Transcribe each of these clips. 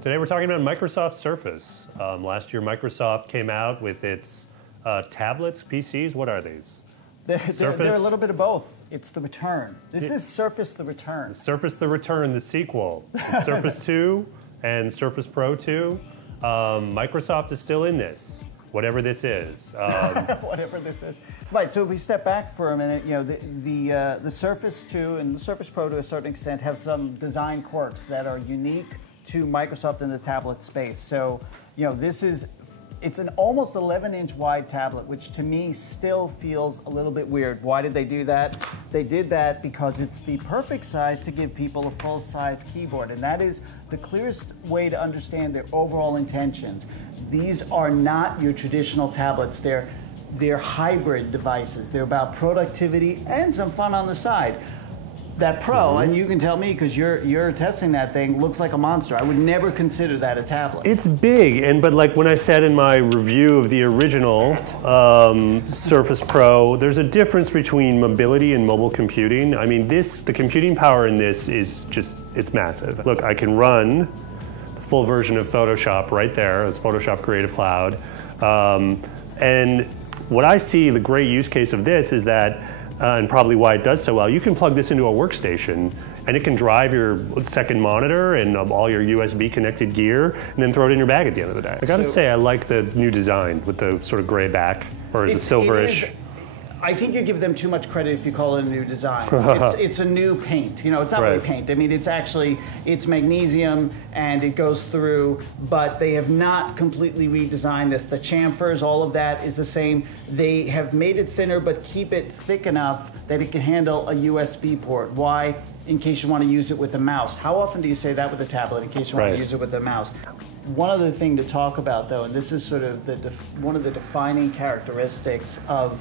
Today we're talking about Microsoft Surface. Last year Microsoft came out with its tablets, PCs. What are these? They're a little bit of both. It's the return. This is Surface the Return. Surface the Return, the sequel. It's Surface 2 and Surface Pro 2. Microsoft is still in this, whatever this is. Whatever this is. Right, so if we step back for a minute, you know, the Surface 2 and the Surface Pro to a certain extent have some design quirks that are unique to Microsoft in the tablet space. So, you know, it's an almost 11-inch wide tablet, which to me still feels a little bit weird. Why did they do that? They did that because it's the perfect size to give people a full-size keyboard, and that is the clearest way to understand their overall intentions. These are not your traditional tablets. They're hybrid devices. They're about productivity and some fun on the side. That Pro, and you can tell me because you're testing that thing, looks like a monster. I would never consider that a tablet. It's big, but like when I said in my review of the original Surface Pro, there's a difference between mobility and mobile computing. I mean, the computing power in this is just, it's massive. Look, I can run the full version of Photoshop right there. It's Photoshop Creative Cloud. And what I see, the great use case of this is that and probably why it does so well, you can plug this into a workstation and it can drive your second monitor and all your USB connected gear and then throw it in your bag at the end of the day. I gotta say, I like the new design with the sort of gray back, or is it silverish? I think you give them too much credit if you call it a new design. It's a new paint. You know, it's not really paint. I mean, it's magnesium and it goes through, but they have not completely redesigned this. The chamfers, all of that is the same. They have made it thinner, but keep it thick enough that it can handle a USB port. Why? In case you want to use it with a mouse. How often do you say that with a tablet, in case you want to use it with a mouse? One other thing to talk about, though, and this is sort of one of the defining characteristics of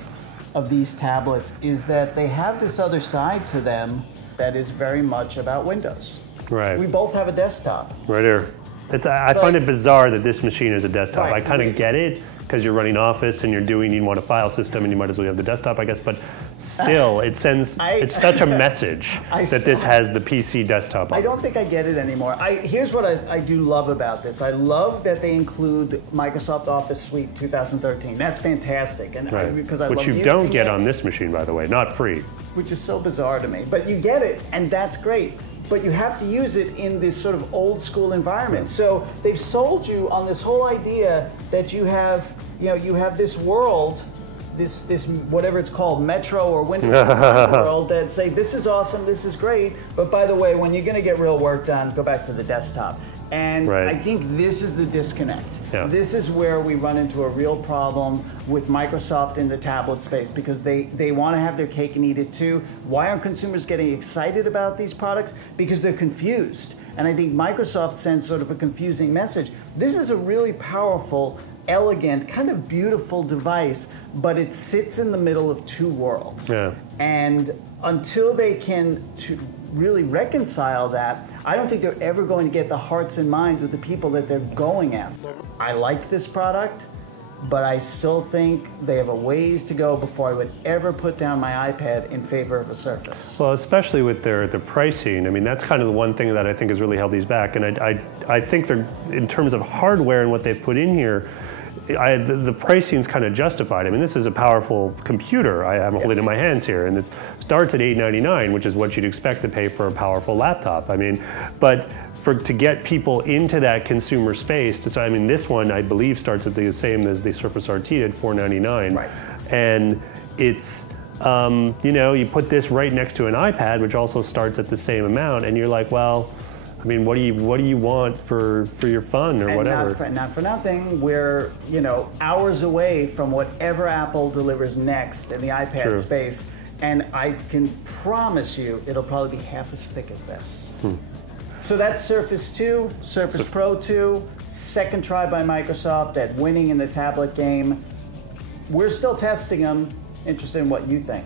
these tablets, is that they have this other side to them that is very much about Windows. Right. We both have a desktop. Right here. I find it bizarre that this machine is a desktop. I kind of get it because you're running Office and you want a file system and you might as well have the desktop, I guess, but still, it's such a message that this has the PC desktop on. I don't think I get it anymore. Here's what I do love about this. I love that they include Microsoft Office Suite 2013. That's fantastic. And because I Which love you don't get on this machine, by the way, not free. Which is so bizarre to me. But you get it, and that's great. But you have to use it in this sort of old school environment. So they've sold you on this whole idea that you have this world, this whatever it's called, Metro or Windows world, that say this is awesome, this is great, but by the way, when you're going to get real work done, go back to the desktop. And I think this is the disconnect. Yeah. This is where we run into a real problem with Microsoft in the tablet space, because they want to have their cake and eat it too. Why aren't consumers getting excited about these products? Because they're confused. And I think Microsoft sends sort of a confusing message. This is a really powerful, elegant, kind of beautiful device, but it sits in the middle of two worlds. Yeah. And until they can really reconcile that, I don't think they're ever going to get the hearts and minds of the people that they're going after. I like this product, but I still think they have a ways to go before I would ever put down my iPad in favor of a Surface. Well, especially with their pricing. I mean, that's kind of the one thing that I think has really held these back. And I think they're, in terms of hardware and what they've put in here, the pricing's kind of justified. I mean, this is a powerful computer. I'm holding it in my hands here, and it starts at $899, which is what you'd expect to pay for a powerful laptop. I mean, but to get people into that consumer space, I mean, this one I believe starts at the same as the Surface RT at $499, right? And it's you know, you put this right next to an iPad, which also starts at the same amount, and you're like, well, I mean, what do you want for your fun or whatever? Not for nothing, we're hours away from whatever Apple delivers next in the iPad space, and I can promise you it'll probably be half as thick as this. So that's Surface 2, Surface Pro 2, second try by Microsoft at winning in the tablet game. We're still testing them. Interested in what you think.